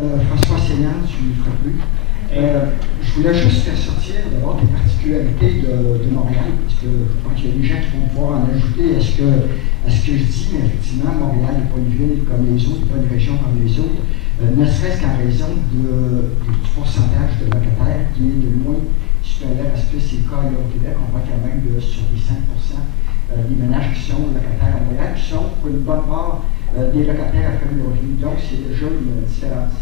François Sénat du Frappu. Je voulais juste faire sortir d'abord des particularités de Montréal, parce que je crois qu'il y a des gens qui vont pouvoir en ajouter à ce que je dis, mais effectivement, Montréal n'est pas une ville comme les autres, pas une région comme les autres, ne serait-ce qu'en raison du pourcentage de locataires qui est de loin supérieur à ce que c'est le cas au Québec. On voit quand même sur les 5% des ménages qui sont locataires à Montréal, qui sont pour une bonne part des locataires à faible revenu. Donc, c'est déjà une différence.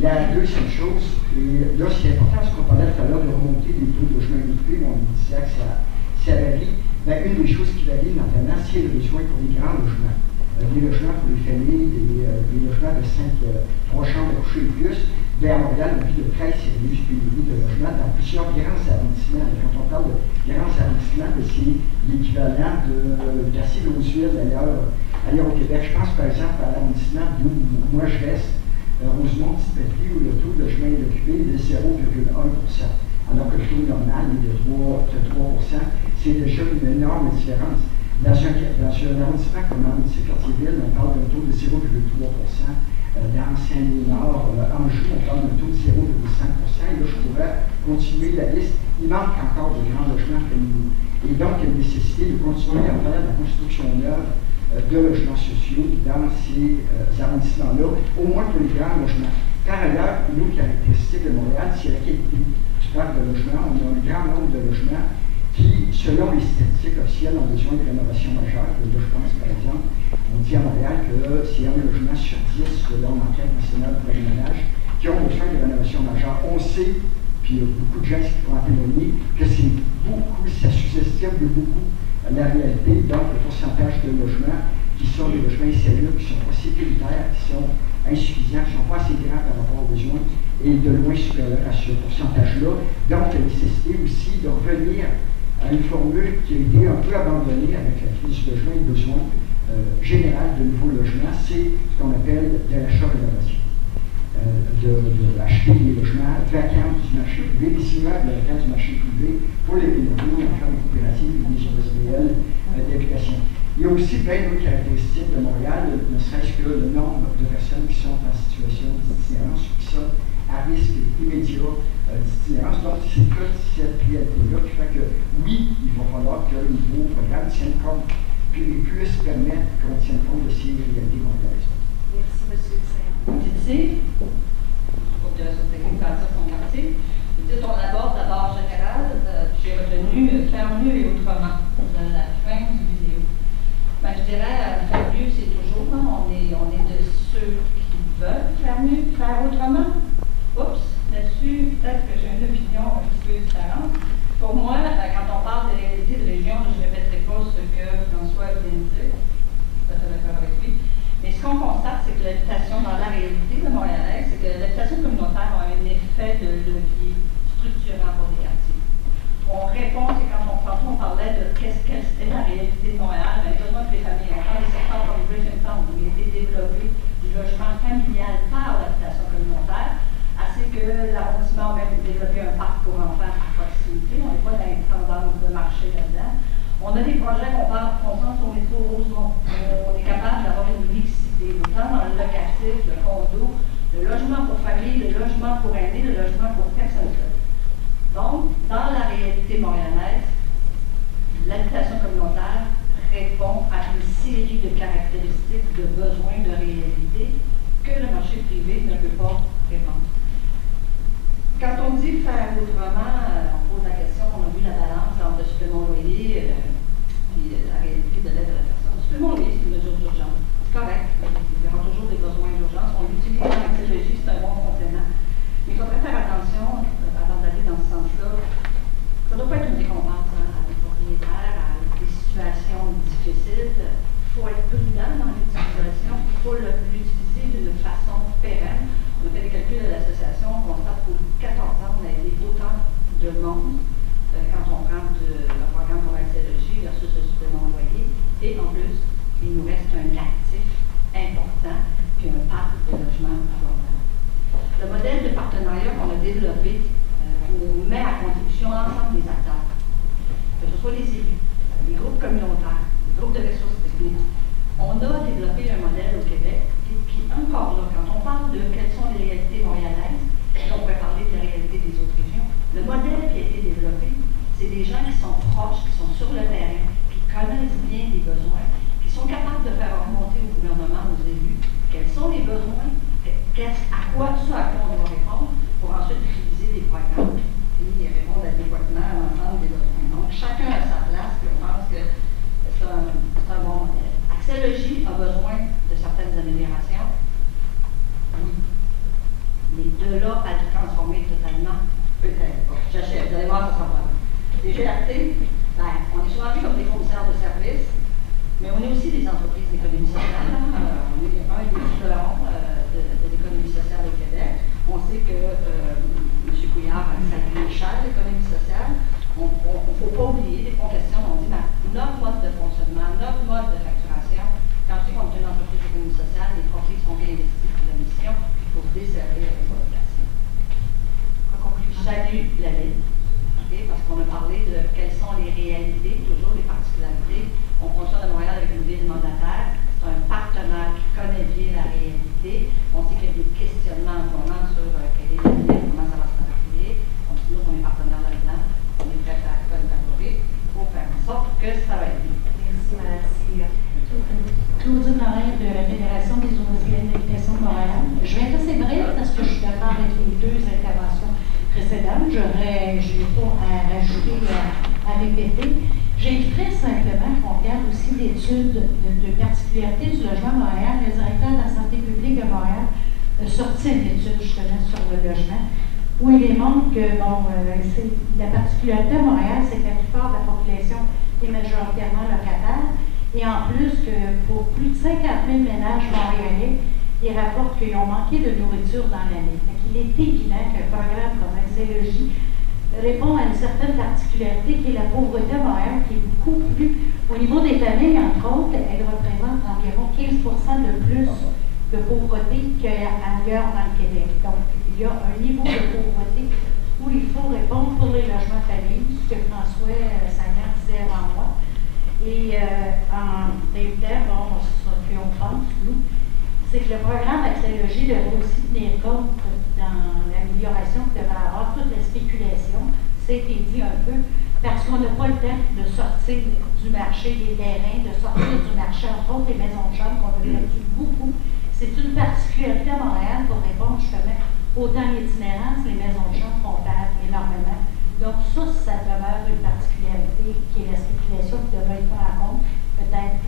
La deuxième chose, et là c'est important parce qu'on parlait tout à l'heure de remonter les taux de logements occupés, on disait que ça varie. Ben, une des choses qui varie notamment, c'est le besoin pour des grands logements. Des logements pour les familles, des logements de 3 chambres à coucher et plus. Ben, à Montréal, on vit de très sérieux pénurie de logements dans plusieurs grands arrondissements. Et quand on parle de grands arrondissements, ben, c'est l'équivalent d'assez grosses villes ailleurs au Québec. Je pense par exemple à l'arrondissement d'où moi je reste. Rosemont, Petite-Patrie, où le taux de logement occupé est de 0,1%, alors que le taux normal est de 3%. C'est déjà une énorme différence. Dans un arrondissement comme l'arrondissement-Cartierville, on parle d'un taux de 0,3%. Dans Saint-Louis-Nord, Anjou, on parle d'un taux de 0,5%. Et là, je pourrais continuer la liste. Il manque encore de grands logements comme nous. Et donc, il y a une nécessité de continuer à faire la construction neuve de logements sociaux dans ces arrondissements-là, au moins pour les grands logements. Par ailleurs, une autre caractéristique de Montréal, c'est la qualité du parc de logements. On a un grand nombre de logements qui, selon les statistiques officielles, ont besoin de rénovation majeure. Je pense, par exemple, on dit à Montréal que c'est un logement sur 10 selon l'enquête nationale pour les ménages qui ont besoin de rénovation majeure. On sait, puis il y a beaucoup de gens qui pourront en témoigner, que c'est beaucoup, ça sous-estime de beaucoup la réalité, donc le pourcentage de logements qui sont des logements insalubres, qui ne sont pas sécuritaires, qui sont insuffisants, qui ne sont pas assez grands par rapport aux besoins, et de loin supérieur à ce pourcentage-là. Donc, la nécessité aussi de revenir à une formule qui a été un peu abandonnée avec la crise du logement et le besoin général de nouveaux logements, c'est ce qu'on appelle de l'achat-rénovation. D'acheter des logements vacants du marché privé, des immeubles vacants du marché privé pour les rénover, en faire des coopératives, des SBL d'habitation. Il y a aussi plein d'autres caractéristiques de Montréal, ne serait-ce que le nombre de personnes qui sont en situation d'itinérance ou qui sont à risque immédiat d'itinérance. Donc, c'est toute cette réalité-là qui fait que, oui, il va falloir que le nouveau programme tienne compte, puis puisse permettre qu'on tienne compte de ces réalités montréalaises. Merci, M. Titi. Pour que son technique bâtir son quartier. Vous dites, on aborde d'abord général, j'ai retenu faire mieux et autrement de la fin du vidéo. Ben, je dirais, faire mieux, c'est toujours, hein, on est de ceux qui veulent faire mieux, faire autrement. Oups, là-dessus, peut-être que j'ai une opinion un petit peu différente. Pour moi, quand on parle de réalité de région, je ne répéterai pas ce que François vient de dire, je suis d'accord avec lui. Mais ce qu'on constate, c'est que l'habitation dans la réalité de Montréal, c'est que l'habitation communautaire a un effet de levier structurant pour les quartiers. On répond, c'est quand on parlait de qu'est-ce qu'elle était la réalité de Montréal, mais besoin que les familles, on parle des secteurs comme Griffintown, où il a été développé du logement familial par l'habitation communautaire, assez que l'arrondissement a même développé un parc pour enfants à proximité. On n'est pas dans les tendances de marché là-dedans. On a des projets qu'on pense au métro Rosemont. On est capable d'avoir une mixité, autant dans le locatif, le condo, le logement pour famille, le logement pour aînés, le logement pour personnes seules. Donc, dans la réalité montréalaise, l'habitation communautaire répond à une série de caractéristiques, de besoins, de réalité que le marché privé ne peut pas répondre. Quand on dit faire autrement, on pose la question, on a vu la balance entre le supplément loyer et la réalité de l'aide à la personne. Le supplément loyer, c'est une mesure d'urgence. C'est correct. Il y aura toujours des besoins d'urgence. On l'utilise dans la psychologie, c'est un bon complément. Mais il faudrait faire attention, avant d'aller dans ce sens-là, ça ne doit pas être une récompense à des propriétaires, à des situations difficiles. Il faut être prudent dans l'utilisation. Il faut l'utiliser d'une façon pérenne. On a fait des calculs de l'association, on constate qu'au 14 ans, on a aidé autant de monde quand on prend le programme pour l'accélérologie versus le supplément loyer. Et en plus, il nous reste un actif important puis un parc de logement abordable. Le modèle de partenariat qu'on a développé met à contribution l'ensemble des acteurs, que ce soit les élus, les groupes communautaires, les groupes de ressources techniques. On a développé un modèle au Québec Puis encore là, quand on parle de quelles sont les réalités montréalaises, on pourrait parler de la réalité des autres régions. Le modèle qui a été développé, c'est des gens qui sont proches, qui sont sur le terrain, qui connaissent bien les besoins, qui sont capables de faire remonter au gouvernement, aux élus, quels sont les besoins, à quoi on doit répondre, pour ensuite utiliser des programmes qui répondent adéquatement à l'ensemble des besoins. Donc, chacun a sa place, puis on pense que c'est un bon modèle. Accès-Logis a besoin de certaines améliorations. Oui. Mais de là à le transformer totalement, peut-être pas. J'achète, vous allez voir, ça sera pas. Les GRT, on est souvent vu comme des fournisseurs de services, mais on est aussi des entreprises d'économie sociale. On est un des fleurons de l'économie sociale au Québec. On sait que M. Couillard a salué cher l'économie sociale. Il ne faut pas oublier, des fois on questionne, on dit notre mode de fonctionnement, notre mode de facturation, quand je dis qu'on est une entreprise d'économie sociale, les profits sont bien investis pour la mission, puis pour desservir les populations. Je salue la ville, parce qu'on a parlé de quelles sont les réalités, toujours les particularités. On fonctionne à Montréal avec une ville mandataire. C'est un partenaire qui connaît bien la réalité. On sait qu'il y a des questionnements en ce moment sur quelle est la ville, comment ça va se travailler. Nous, on est partenaire là-dedans. On est prêt à collaborer pour faire en sorte que ça va être bien. Merci. Claudine Morin de la Fédération des Ouvriers d'Éducation de Montréal. Je vais être assez brève parce que je suis d'accord avec les deux interventions précédentes. J'ai pas à rajouter, à répéter. J'inviterais simplement qu'on regarde aussi l'étude de particularité du logement de Montréal. Le directeur de la santé publique de Montréal a sorti une étude justement sur le logement où il démontre que la particularité à Montréal, c'est que la plupart de la population est majoritairement locataire. Et en plus, que pour plus de 50 000 ménages montréalais, ils rapportent qu'ils ont manqué de nourriture dans l'année. Il est évident qu'un programme comme Accès-Logis répond à une certaine particularité qui est la pauvreté à Montréal, qui est beaucoup plus. Au niveau des familles, entre autres, elle représente environ 15 de plus de pauvreté qu'ailleurs dans le Québec. Donc, il y a un niveau de pauvreté où il faut répondre pour les logements familles, ce que François Sagnan disait avant moi. Et en même temps, ce qu'on pense, nous, c'est que le programme Accès-Logis devrait aussi tenir compte dans l'amélioration que devrait avoir toute la spéculation. Ça a été dit un peu, parce qu'on n'a pas le temps de sortir du marché des terrains, de sortir du marché, entre autres, des maisons de chambre qu'on veut réduire beaucoup. C'est une particularité à Montréal pour répondre justement autant à l'itinérance, les maisons de chambre qu'on perd énormément. Donc ça demeure une particularité qui est la spéculation qui devrait être prise en compte, peut-être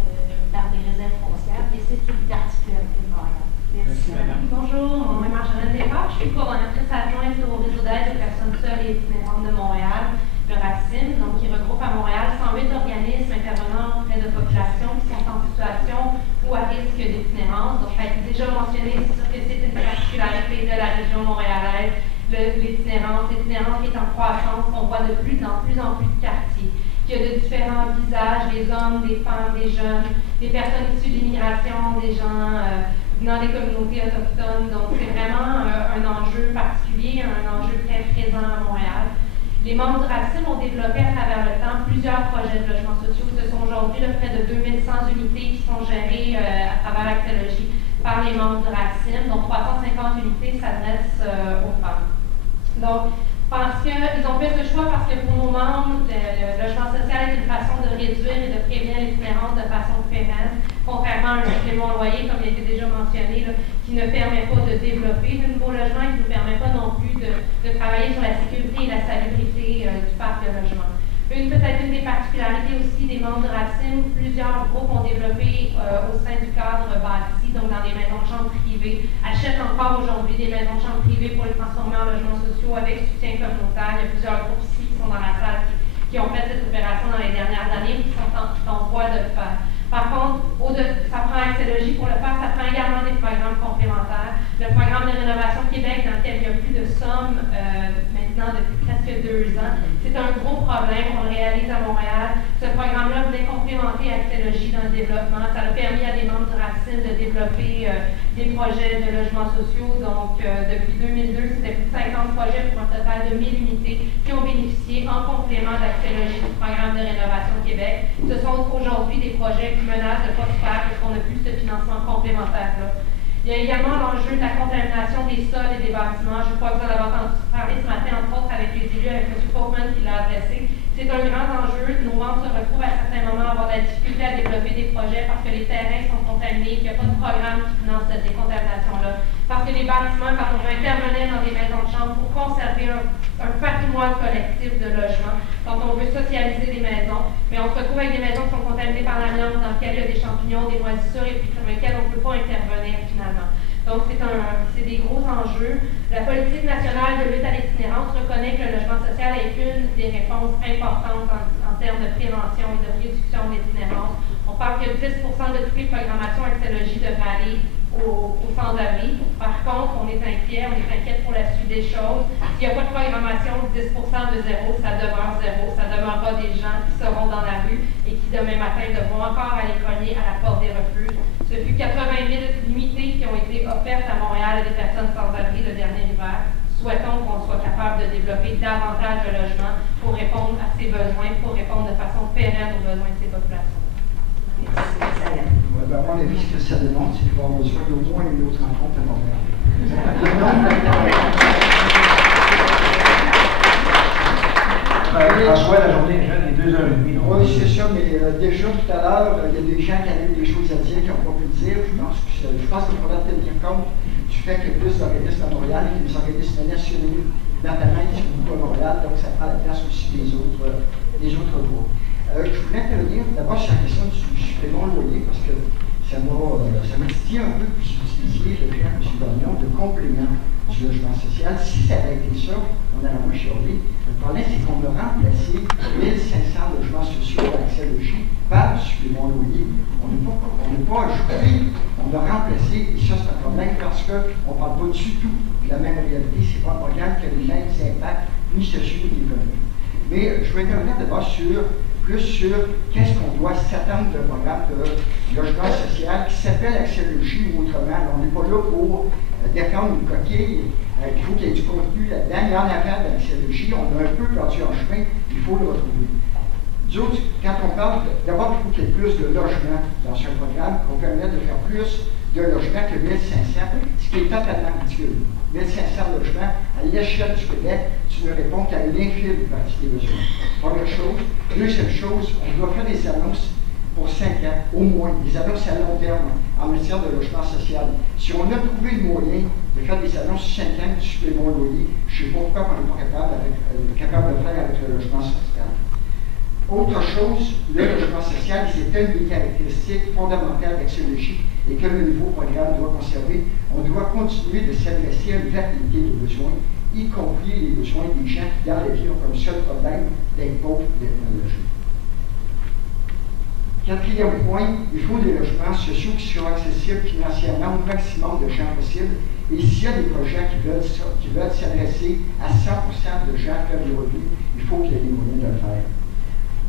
par des réserves foncières, et c'est une particularité de Montréal. Merci. Bonjour, mon nom est Marjolaine Descartes, je suis coordonnatrice adjointe au réseau d'aide aux personnes seules et itinérantes de Montréal, le RACIM, donc qui regroupe à Montréal 108 organismes intervenant auprès de populations qui sont en situation ou à risque d'itinérance. Donc, ça a été déjà mentionné, c'est sûr que c'est une particularité de la région montréalaise, l'itinérance qui est en croissance, qu'on voit de plus en plus de quartiers, qu'il y a de différents visages, des hommes, des femmes, des jeunes, des personnes issues d'immigration, des gens venant des communautés autochtones. Donc, c'est vraiment un enjeu particulier, un enjeu très présent à Montréal. Les membres du RACIM ont développé à travers le temps plusieurs projets de logements sociaux. Ce sont aujourd'hui près de 2100 unités qui sont gérées à travers Accès-Logis par les membres du RACIM, dont 350 unités s'adressent aux femmes. Donc, parce qu'ils ont fait ce choix parce que pour nos membres, le logement social est une façon de réduire et de prévenir l'itinérance de façon pérenne, contrairement à un supplément loyer, comme il a été déjà mentionné, qui ne permet pas de développer de nouveaux logements et qui ne permet pas non plus de travailler sur la sécurité et la salubrité du parc de logement. Peut-être une des particularités aussi des membres de RACIM, plusieurs groupes ont développé au sein du cadre bâti, donc dans des maisons de chambre privées, achètent encore aujourd'hui des maisons de chambre privées pour les transformer en logements sociaux avec soutien communautaire. Il y a plusieurs groupes ici qui sont dans la salle qui ont fait cette opération dans les dernières années et qui sont en voie de le faire. Par contre, ça prend Accès-Logis pour le faire, ça prend également des programmes complémentaires. Le programme de Rénovation Québec, dans lequel il y a plus de sommes maintenant depuis presque 2 ans, c'est un gros problème, on le réalise à Montréal. Ce programme-là voulait complémenter Accès-Logis dans le développement. Ça a permis à des membres du RACIM de développer des projets de logements sociaux. Donc, depuis 2002, c'était plus de 50 projets pour un total de 1000 unités qui ont bénéficié en complément d'Accès-Logis du programme de Rénovation Québec. Ce sont aujourd'hui des projets qui menacent de ne pas se faire parce qu'on n'a plus ce financement complémentaire-là. Il y a également l'enjeu de la contamination des sols et des bâtiments. Je crois que vous en avez entendu parler ce matin, entre autres avec les élus, avec M. Kaufman qui l'a adressé. C'est un grand enjeu. Nos membres se retrouvent à certains moments à avoir de la difficulté à développer des projets parce que les terrains sont contaminés, qu'il n'y a pas de programme qui finance cette décontamination-là. Parce que les bâtiments, quand on veut intervenir dans des maisons de chambre pour conserver un patrimoine collectif de logement, quand on veut socialiser des maisons, mais on se retrouve avec des maisons qui sont contaminées par l'amiante, dans lesquelles il y a des champignons, des moisissures, et puis sur lesquelles on ne peut pas intervenir finalement. Donc, c'est des gros enjeux. La politique nationale de lutte à l'itinérance reconnaît que le logement social est une des réponses importantes en termes de prévention et de réduction de l'itinérance. On parle que 10% de toutes les programmations Accès-Logis devraient aller au sans-abri. Par contre, on est inquiète pour la suite des choses. S'il n'y a pas de programmation, 10% de zéro, ça demeure zéro. Ça demeurera des gens qui seront dans la rue et qui demain matin devront encore aller cogner à la porte des refuges. Ce fut 80 000 unités qui ont été offertes à Montréal à des personnes sans-abri le dernier hiver. Souhaitons qu'on soit capable de développer davantage de logements pour répondre à ces besoins, pour répondre de façon pérenne aux besoins de ces populations. Merci. À mon avis, ce que ça démontre, c'est qu'il va y avoir besoin d'au moins une autre rencontre à Montréal. François, la journée est jeune, il est 2h30. Oui, c'est ça, mais déjà tout à l'heure, il y a des gens qui avaient des choses à dire, qui n'ont pas pu le dire. Je pense qu'il faudra tenir compte du fait qu'il y a plus d'organismes à Montréal et que des organismes nationaux, notamment ici beaucoup à Montréal, donc ça prend la place aussi des autres groupes. Je voulais intervenir d'abord sur la question du supplément loyer, parce que ça m'a dit un peu que vous utilisiez le terme, M. Gagnon, de complément du logement social. Si ça avait été ça, on aurait moins chialé. Le problème, c'est qu'on a remplacé 1500 logements sociaux à Accès-Logis par du supplément loyer. On n'a pas ajouté, on a remplacé, et ça c'est un problème parce qu'on ne parle pas du tout de la même réalité. Ce n'est pas un programme qui a les mêmes impacts, ni sociaux, ni économiques. Mais je vais intervenir d'abord plus sur qu'est-ce qu'on doit s'attendre d'un programme de logement social qui s'appelle Accès-Logis ou autrement. Alors, on n'est pas là pour défendre une coquille. Il faut qu'il y ait du contenu là-dedans. Il y en a avant d'Accès-Logis. On a un peu perdu en chemin. Il faut le retrouver. D'autres, quand on parle, d'abord, il faut qu'il y ait plus de logements dans ce programme, qu'on permette de faire plus de logements que 1500, ce qui est totalement ridicule. 1500 logements, à l'échelle du Québec, tu ne réponds qu'à une infime partie des besoins. Première chose. Deuxième chose, on doit faire des annonces pour 5 ans, au moins, des annonces à long terme en matière de logement social. Si on a trouvé le moyen de faire des annonces sur 5 ans du supplément loyer, je ne sais pas pourquoi on n'est pas capable de le faire avec le logement social. Autre chose, le logement social, c'est une des caractéristiques fondamentales d'Accès-Logis et que le nouveau programme doit conserver. On doit continuer de s'adresser à une variété de besoins, y compris les besoins des gens qui, dans la vie, ont comme seul problème d'être pauvres, d'être mal logés. Quatrième point, il faut des logements sociaux qui seront accessibles financièrement au maximum de gens possible. Et s'il y a des projets qui veulent s'adresser à 100% de gens faibles revenus, il faut qu'il y ait des moyens de le faire.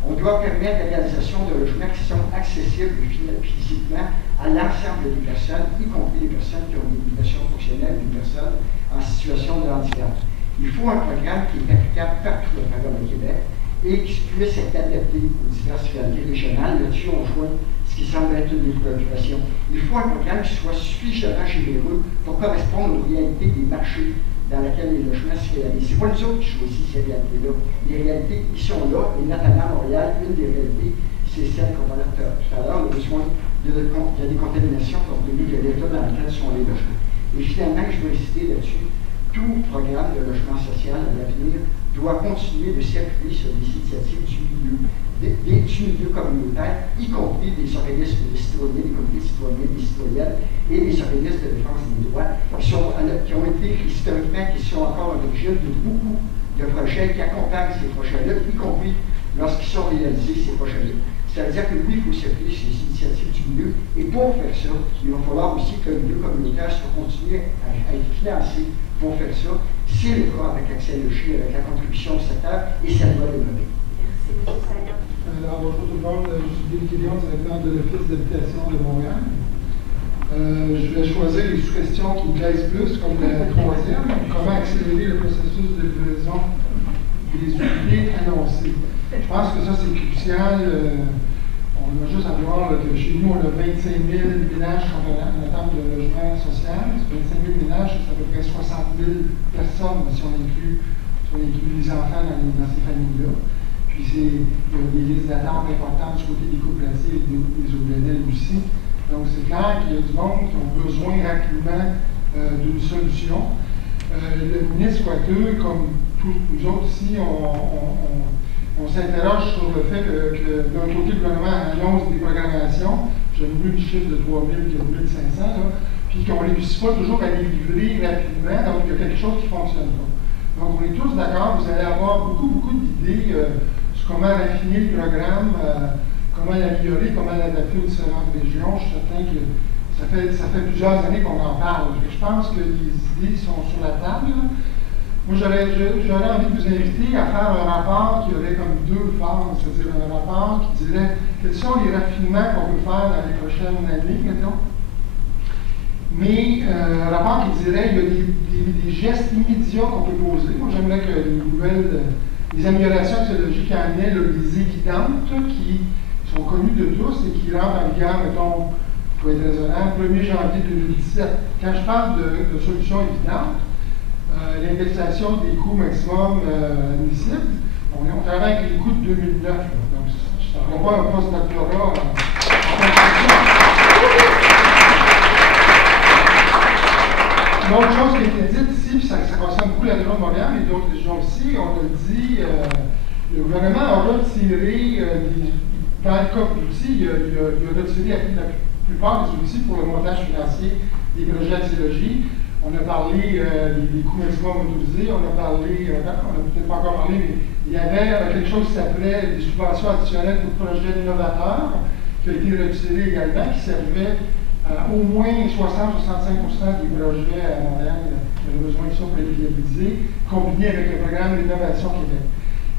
On doit permettre la réalisation de logements qui sont accessibles physiquement à l'ensemble des personnes, y compris les personnes qui ont des limitations fonctionnelles, des personnes en situation de handicap. Il faut un programme qui est applicable partout à travers le Québec et qui puisse être adapté aux diverses réalités régionales. Là-dessus, on joint ce qui semble être une des préoccupations. Il faut un programme qui soit suffisamment généreux pour correspondre aux réalités des marchés dans lesquels les logements se réalisent. Ce n'est pas nous autres qui choisissent ces réalités-là. Les réalités qui sont là, et notamment à Montréal, une des réalités, c'est celle qu'on parlait tout à l'heure, le besoin de la décontamination compte tenu de l'état dans lequel sont les logements. Et finalement, je veux insister là-dessus, tout programme de logement social à l'avenir doit continuer de s'appuyer sur des initiatives du milieu communautaire, y compris des organismes de citoyens, des comités citoyens, des citoyennes et des organismes de défense des droits qui ont été historiquement, qui sont encore à l'origine de beaucoup de projets qui accompagnent ces projets-là, y compris lorsqu'ils sont réalisés, ces projets-là. C'est-à-dire que oui, il faut s'appuyer sur les initiatives du milieu, et pour faire ça, il va falloir aussi que le milieu communautaire soit continué à être financé pour faire ça. C'est le cas avec Accès-Logis, avec la contribution du secteur, et ça doit demeurer. Merci, M. Sagan. Alors, bonjour tout le monde, je suis David Quédillon, directeur de l'Office d'habitation de Montréal. Je vais choisir les sous-questions qui me plaisent plus, comme la troisième. Comment accélérer le processus de livraison des unités annoncées? Je pense que ça, c'est crucial. On va juste savoir que chez nous, on a 25 000 ménages qui sont en attente programme de logement social. C'est 25 000 ménages, c'est à peu près 60 000 personnes si on inclut les enfants dans ces familles-là. Puis il y a des listes d'attente importantes du côté des coopératives et des OBNL aussi. Donc c'est clair qu'il y a du monde qui ont besoin rapidement d'une solution. Le ministre Coiteux, comme tous nous autres ici, on s'interroge sur le fait que d'un côté, le gouvernement annonce des programmations, j'ai vu le chiffre de 3 000 et 500, puis qu'on ne réussit pas toujours à les livrer rapidement, donc il y a quelque chose qui ne fonctionne pas. Donc on est tous d'accord, vous allez avoir beaucoup d'idées sur comment raffiner le programme, comment l'améliorer, comment l'adapter aux différentes régions. Je suis certain que ça fait plusieurs années qu'on en parle. Je pense que les idées sont sur la table. Moi, j'aurais envie de vous inviter à faire un rapport qui aurait comme deux phases, c'est-à-dire un rapport qui dirait quels sont les raffinements qu'on peut faire dans les prochaines années, mettons. Mais un rapport qui dirait il y a des gestes immédiats qu'on peut poser. Moi, j'aimerais que les améliorations axiologiques en aient, les évidentes, qui sont connues de tous et qui rentrent en vigueur, mettons, pour être raisonnable, 1er janvier 2017. Quand je parle de solutions évidentes, l'indexation des coûts maximum admissibles, on travaille avec les coûts de 2009. Là. Donc, je ne ferai pas un post-doctorat en Une autre chose qui a été dite ici, puis ça concerne beaucoup la région de Montréal et d'autres régions aussi, on a dit, le gouvernement a retiré, dans le cas aussi, il a retiré la plupart des outils pour le montage financier des projets d'axiologie. On a parlé des coûts maximum autorisés, on a peut-être pas encore parlé, mais il y avait quelque chose qui s'appelait des subventions additionnelles pour projets innovateurs, qui a été retiré également, qui servait au moins 60-65% des projets à Montréal qui avaient besoin de ça pour les viabiliser, combiné avec le programme d'Innovation Québec.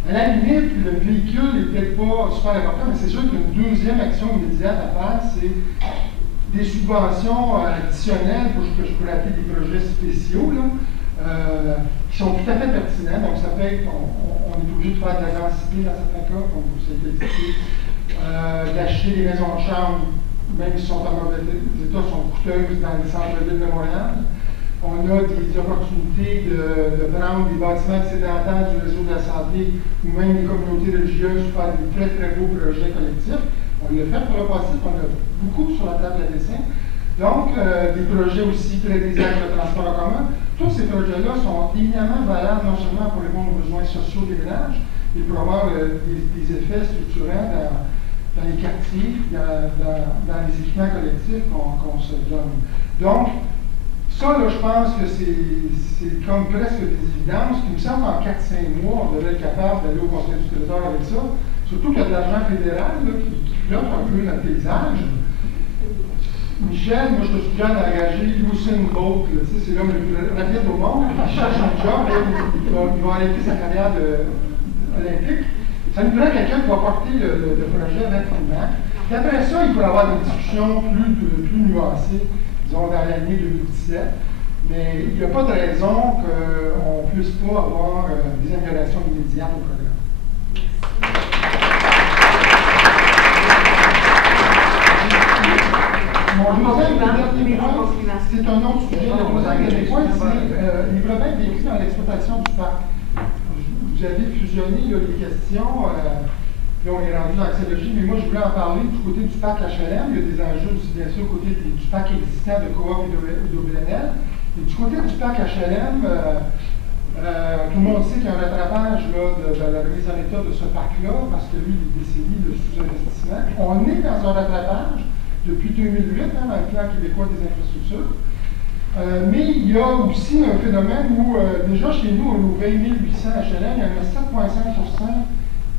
À la limite, le véhicule n'est peut-être pas super important, mais c'est sûr qu'une deuxième action immédiate à faire, c'est des subventions additionnelles, que je pourrais appeler des projets spéciaux, là, qui sont tout à fait pertinents. Donc, ça peut être, on est obligé de faire de la densité dans certains cas, comme vous avez expliqué, d'acheter des maisons de chambre, même si sont en mauvais état, sont coûteuses dans les centres-villes de Montréal. On a des opportunités de prendre des bâtiments excédentaires du réseau de la santé ou même des communautés religieuses pour faire des très très beaux projets collectifs. On l'a fait pour le passé, on a beaucoup sur la table à dessin. Donc, des projets aussi très désignés de transport en commun. Tous ces projets-là sont éminemment valables non seulement pour répondre aux besoins sociaux des ménages, mais pour avoir des effets structurants dans les quartiers, dans les équipements collectifs qu'on se donne. Donc, ça, là, je pense que c'est comme presque des évidences. Il me semble qu'en 4-5 mois, on devrait être capable d'aller au Conseil du Trésor avec ça. Surtout qu'il y a de l'argent fédéral là, qui flotte un peu dans le paysage. Michel, moi je me souviens d'engager Usain Bolt, c'est l'homme le plus rapide au monde, il cherche un job, il va arrêter sa carrière olympique. Ça nous prend quelqu'un qui va porter le projet rapidement. Puis après ça, il pourrait y avoir des discussions plus nuancées, disons dans l'année 2017. Mais il n'y a pas de raison qu'on ne puisse pas avoir des améliorations immédiates au programme. Mon deuxième point, c'est un autre sujet. Le deuxième point, c'est les problèmes vécus dans l'exploitation du parc. Vous avez fusionné les questions, puis on est rendu dans l'axiologie, mais moi je voulais en parler du côté du parc HLM. Il y a des enjeux aussi, bien sûr, du côté du parc existant de Coop et d'OBNL. Et du côté du parc HLM, tout le monde sait qu'il y a un rattrapage là, de la remise en état de ce parc-là, parce que lui, il est décennies de sous-investissement. On est dans un rattrapage depuis 2008, dans le plan québécois des infrastructures. Mais il y a aussi un phénomène où, déjà chez nous, nos 20 800 HLM, il y en a 7,5%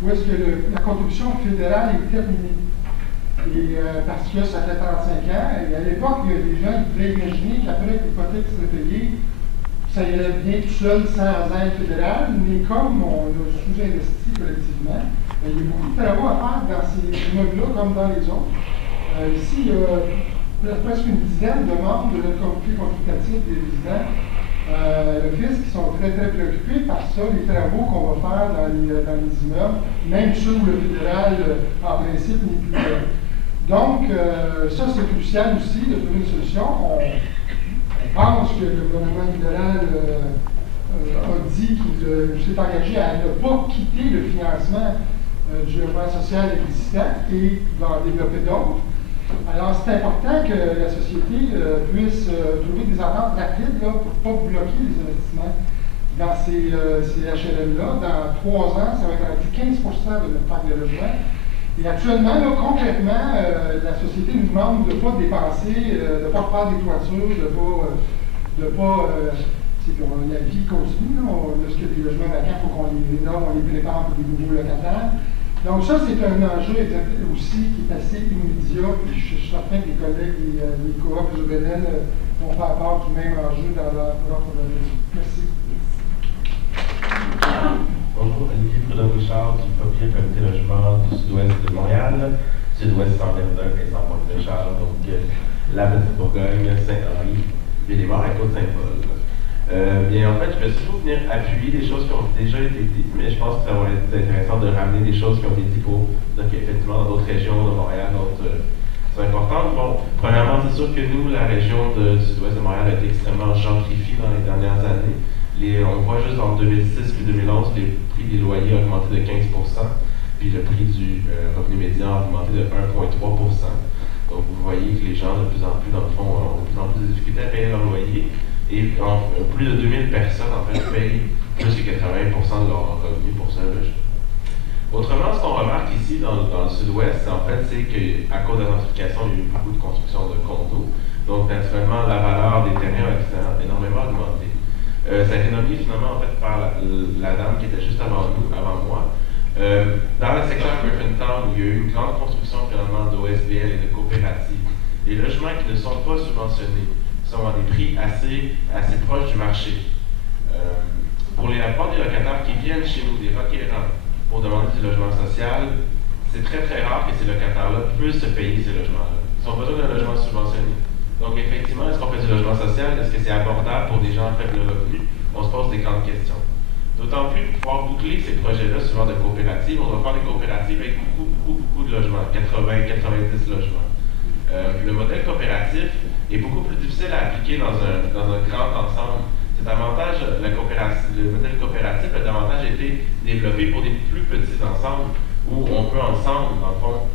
où est-ce que la contribution fédérale est terminée. Et parce que ça fait 35 ans, et à l'époque, il y a des gens qui pouvaient imaginer qu'après que l'hypothèque serait payée, ça irait bien tout seul sans aide fédérale, mais comme on a sous-investi collectivement, il y a beaucoup de travaux à faire dans ces immeubles-là comme dans les autres. Ici, il y a presque une dizaine de membres de notre comité consultatif des résidents l'Office qui sont très très préoccupés par ça, les travaux qu'on va faire dans les immeubles, même ceux où le fédéral, en principe, n'est plus là. Donc, ça, c'est crucial aussi de trouver une solution. On pense que le gouvernement libéral a dit qu'il s'est engagé à ne pas quitter le financement du logement social existant et d'en développer d'autres. Alors, c'est important que la société puisse trouver des ententes rapides là, pour ne pas bloquer les investissements dans ces HLM-là. Dans 3 ans, ça va être rendu 15 de notre parc de logement. Et actuellement, là, concrètement, la société nous demande de ne pas dépenser, de ne pas faire des toitures, de pas c'est que la vie continue. Lorsqu'il y a des logements vacants, il faut qu'on les rénove, on les prépare pour des nouveaux locataires. Donc ça, c'est un enjeu aussi qui est assez immédiat. Puis je suis certain que les collègues des coops urbaines vont faire part du même enjeu dans leur propre réseau. Merci. Bonjour, Olivier Prudhomme-Richard du Comité logement du sud-ouest de Montréal, sud-ouest sans Verdun et sans Pointe-de-Charles, donc la Petite Bourgogne, Saint-Henri, Villemort et Côte-Saint-Paul. Bien, en fait, je vais surtout venir appuyer des choses qui ont déjà été dites, mais je pense que ça va être intéressant de ramener des choses qui ont été dites donc effectivement dans d'autres régions de Montréal, sont importantes. Bon, premièrement, c'est sûr que nous, la région du sud-ouest de Montréal a été extrêmement gentrifiée dans les dernières années. On voit juste en 2006 puis 2011, les prix des loyers ont augmenté de 15 puis le prix du revenu médian a augmenté de 1,3 Donc vous voyez que les gens, de plus en plus, dans le fond, ont de plus en plus de difficultés à payer leur loyer. Et plus de 2000 personnes, en fait, payent plus que 80 de leur revenu pour ce logement. Autrement, ce qu'on remarque ici dans le sud-ouest, en fait, c'est qu'à cause de la gentrification, il y a eu beaucoup de construction de condos. Donc, naturellement, la valeur des terrains a énormément augmenté. Ça a été nommé finalement, en fait, par la dame qui était juste avant moi. Dans le secteur Griffintown, où il y a eu une grande construction finalement d'OSBL et de coopératives, les logements qui ne sont pas subventionnés sont à des prix assez proches du marché. Pour la plupart des locataires qui viennent chez nous, des requérants, pour demander du logement social, c'est très très rare que ces locataires-là puissent se payer ces logements-là. Ils ont besoin d'un logement subventionné. Donc effectivement, est-ce qu'on fait du logement social? Est-ce que c'est abordable pour des gens à faible revenu? On se pose des grandes questions. D'autant plus, pour pouvoir boucler ces projets-là, souvent de coopératives, on doit faire des coopératives avec beaucoup de logements, 80-90 logements. Le modèle coopératif est beaucoup plus difficile à appliquer dans un grand ensemble. Le modèle coopératif a davantage été développé pour des plus petits ensembles où on peut ensemble, dans le fond,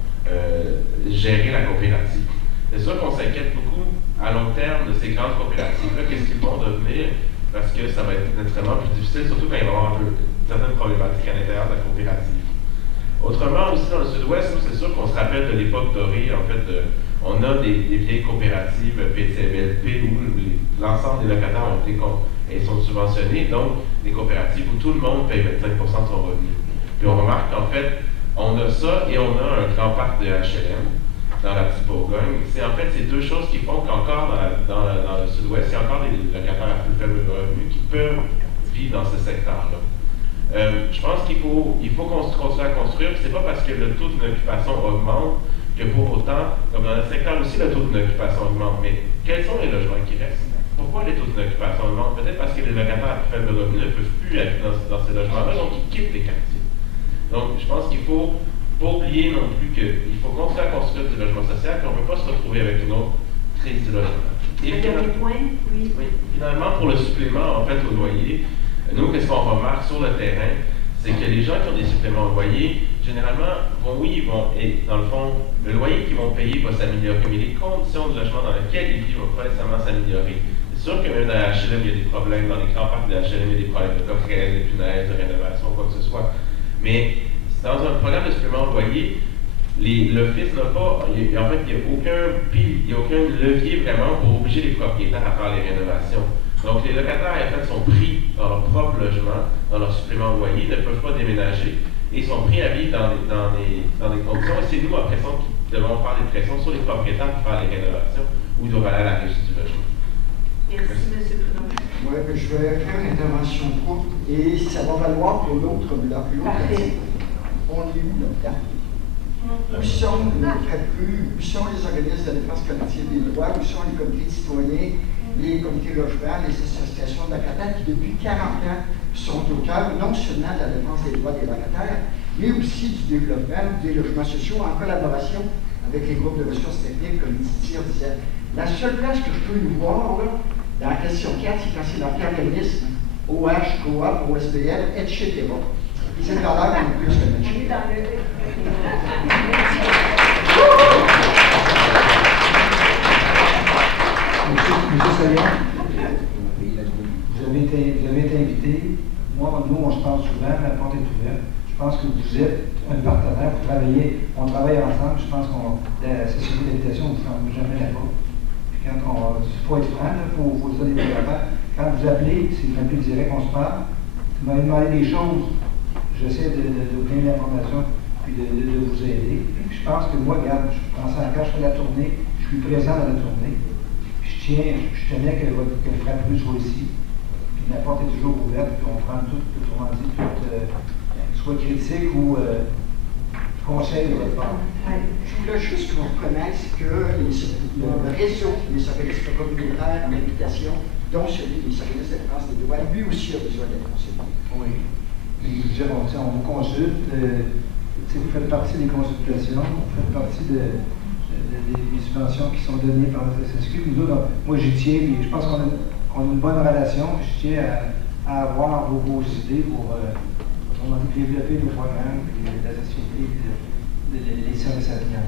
gérer la coopérative. C'est sûr qu'on s'inquiète beaucoup à long terme de ces grandes coopératives-là, qu'est-ce qu'ils vont devenir, parce que ça va être naturellement plus difficile, surtout quand il va y avoir certaines problématiques à l'intérieur de la coopérative. Autrement, aussi dans le sud-ouest, nous, c'est sûr qu'on se rappelle de l'époque dorée, en fait, on a des vieilles coopératives PCMLP où l'ensemble des locataires elles sont subventionnés, donc des coopératives où tout le monde paye 25 de son revenu. Puis on remarque qu'en fait, on a ça et on a un grand parc de HLM dans la petite Bourgogne. C'est en fait ces deux choses qui font qu'encore dans le sud-ouest, il y a encore des locataires à plus faible revenu qui peuvent vivre dans ce secteur-là. Je pense qu'il faut continuer à construire, c'est pas parce que le taux d'occupation augmente que pour autant, comme dans le secteur aussi, le taux d'occupation augmente. Mais quels sont les logements qui restent? Pourquoi les taux d'occupation augmentent? Peut-être parce que les locataires à plus faible revenu ne peuvent plus être dans ces logements-là, donc ils quittent les quartiers. Donc je pense qu'il faut pas oublier non plus qu'il faut continuer à construire du logement social, qu'on ne peut pas se retrouver avec une autre crise du logement. Et finalement, pour le supplément en fait au loyer, nous, qu'est-ce qu'on remarque sur le terrain, c'est que les gens qui ont des suppléments au loyer, généralement, et dans le fond, le loyer qu'ils vont payer va s'améliorer, mais les conditions de logement dans lesquelles ils vivent vont pas nécessairement s'améliorer. C'est sûr que même dans la HLM, il y a des problèmes, dans les grands parcs de HLM, il y a des problèmes de coffrets, de punaises, de rénovation, quoi que ce soit. Mais dans un programme de supplément au loyer, l'Office n'a pas, en fait, il n'y a aucun levier vraiment pour obliger les propriétaires à faire les rénovations. Donc, les locataires, en fait, sont pris dans leur propre logement, dans leur supplément au loyer, ne peuvent pas déménager et sont pris à vivre dans des conditions. Et c'est nous, après ça, qui devons faire des pressions sur les propriétaires pour faire les rénovations ou ils doivent aller à la régie du logement. Merci, M. Prudhomme. Oui, je vais faire une intervention courte et ça va valoir pour l'autre bloc. On est où là-dedans? Où sont les organismes de défense collective des droits? Où sont les comités de citoyens, les comités logements, les associations de locataires qui, depuis 40 ans, sont au cœur non seulement de la défense des droits des locataires, mais aussi du développement des logements sociaux en collaboration avec les groupes de ressources techniques, comme Didier disait. La seule place que je peux nous voir, là, dans la question 4, c'est quand c'est l'organisme OH, COOP, OSBL, etc. Et cette valeur est plus que On est dans le... Monsieur Saillant, vous avez été invité. Moi, nous, on se parle souvent, la porte est ouverte. Je pense que vous êtes un partenaire, vous travaillez, on travaille ensemble. Je pense que la société d'habitation, vous ne fermez jamais la porte. Puis quand il faut être franc, il faut se donner des affaires. Quand vous appelez, c'est un peu direct, on se parle. Vous m'avez demandé des choses, j'essaie de vous donner l'information, puis de vous aider. Puis je pense que moi, regarde, je pense encore, je fais la tournée, je suis présent dans la tournée. Je tenais que le frère Plus soit ici. Puis la porte est toujours ouverte, puis on prend tout, autrement dit, soit critique ou conseil de votre part. Je voulais juste qu'on reconnaisse que le réseau des organismes communautaires en habitation, dont celui des organismes de défense des droits, lui aussi a besoin d'être consulté. Oui. Et je veux dire, on vous consulte, vous faites partie des consultations, vous faites partie des subventions qui sont données par notre SSQ. Nous autres, moi j'y tiens, et je pense qu'on a une bonne relation, je tiens à avoir vos idées pour développer nos programmes, la société, les services à venir.